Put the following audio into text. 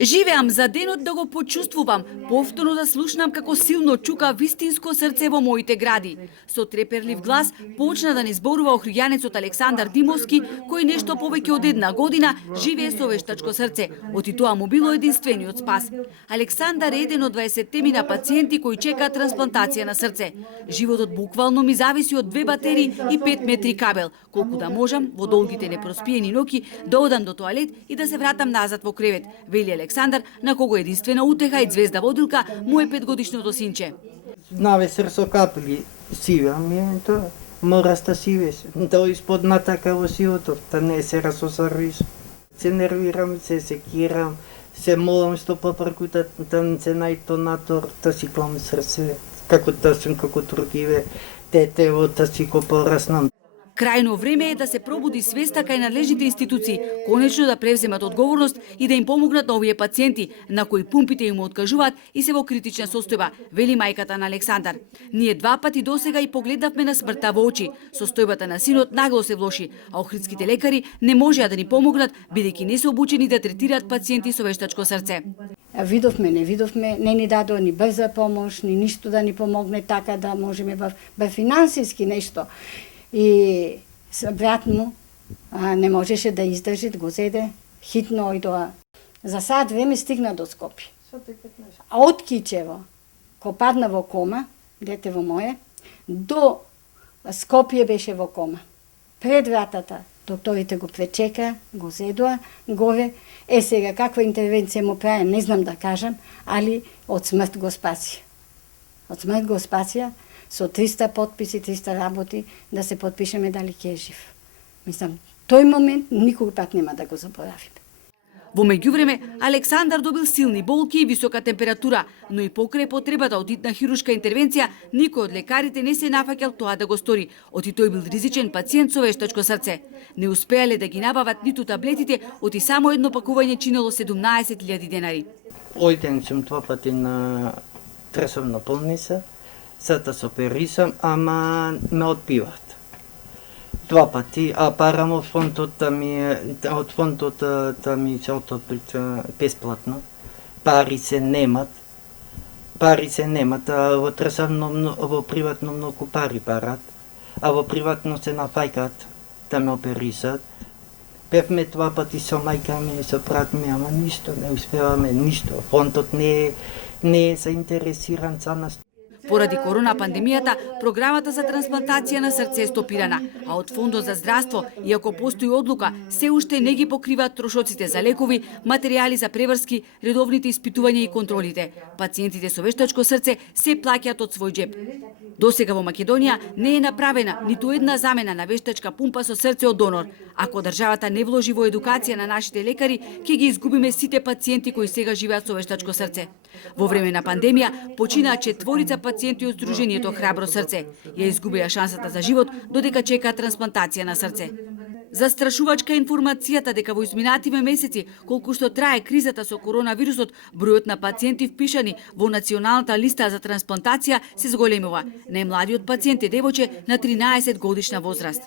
Живеам за денот да го почувствувам, повторно да слушнам како силно чука вистинско срце во моите гради. Со треперлив глас почна да ни зборува охриѓанецот Александар Димовски, кој нешто повеќе од една година живее со вештачко срце. Оти тоа му било единствениот спас. Александар е еден од 20-тимина пациенти кои чекаат трансплантација на срце. Животот буквално ми зависи од 2 батерии и 5 метри кабел, колку да можам во долгите непроспиени ноќи да одам до тоалет и да се вратам назад во кревет, вели Александар, на кого единствена утеха и звезда водилка му е 5-годишното синче. Навесер со капли сиве, тоа мора да сивеш. Тоа исподна така во сивото, да не се расосарвиш. Се нервирам, се секирам, се молам што попрку да се најто натор, да си клам срце, како да сум како туркиве, дете да си го пораснам. Крајно време е да се пробуди свеста кај надлежните институции, конечно да превземат одговорност и да им помогнат на овие пациенти, на кои пумпите им откажуваат и се во критична состојба, вели мајката на Александар. Ние 2 пати досега и погледнавме на смртта во очи. Состојбата на синот нагло се влоши, а охридските лекари не можеа да ни помогнат, бидејќи не се обучени да третираат пациенти со вештачко срце. Видовме, не видовме, не ни дадоа ни брза помош, ни ништо да ни помогне така да можеме бе финансиски нешто. И брат му не можеше да издржи, да го зеде, хитно ојдоа. За сад време стигна до Скопје. А од Кичево, ко падна во кома, детево моје, до Скопје беше во кома. Пред вратата, докторите го пречека, го зедоа, горе. Сега, каква интервенција му прави, не знам да кажам, али од смрт го спаси. Од смрт го спасија, со 300 подписи, 300 работи, да се подпишеме дали ќе е жив. Мислам, тој момент никога пак нема да го заборавиме. Во меѓувреме, Александар добил силни болки и висока температура, но и покрај потребата од итна хируршка интервенција, никој од лекарите не се нафаќал тоа да го стори, оти тој бил ризичен пациент со вештачко срце. Не успеале да ги набават ниту таблетите, оти само едно пакување чинело 17.000 денари. Ојден сум 2 пати на тресовна болница, сата се оперисам, ама ме одбиват. 2 пати, а парам од фондот да ми се отоплит бесплатно. Пари се немат, а во тресовно, во приватно многу пари барат, а во приватно се нафајкат да ме оперисат. Бевме 2 пати со мајка ми, со брат ми, ама ништо, не успеваме ништо. Фондот не е заинтересиран за нас. Поради корона пандемијата, програмата за трансплантација на срце е стопирана, а од Фондот за здравство, иако постои одлука, се уште не ги покриваат трошоците за лекови, материјали за преврски, редовните испитувања и контролите. Пациентите со вештачко срце се плаќаат од свој џеб. Досега во Македонија не е направена ниту една замена на вештачка пумпа со срце од донор. Ако државата не вложи во едукација на нашите лекари, ќе ги изгубиме сите пациенти кои сега живеат со вештачко срце. Во време на пандемија починаа 4 пациенти од Сдруженијето Храбро срце. Ја изгубија шансата за живот додека чекаат трансплантација на срце. Застрашувачка информацијата дека во изминативе месеци, колку што трае кризата со коронавирусот, бројот на пациенти впишани во националната листа за трансплантација се зголемува. Најмладиот пациент е девојче на 13 годишна возраст.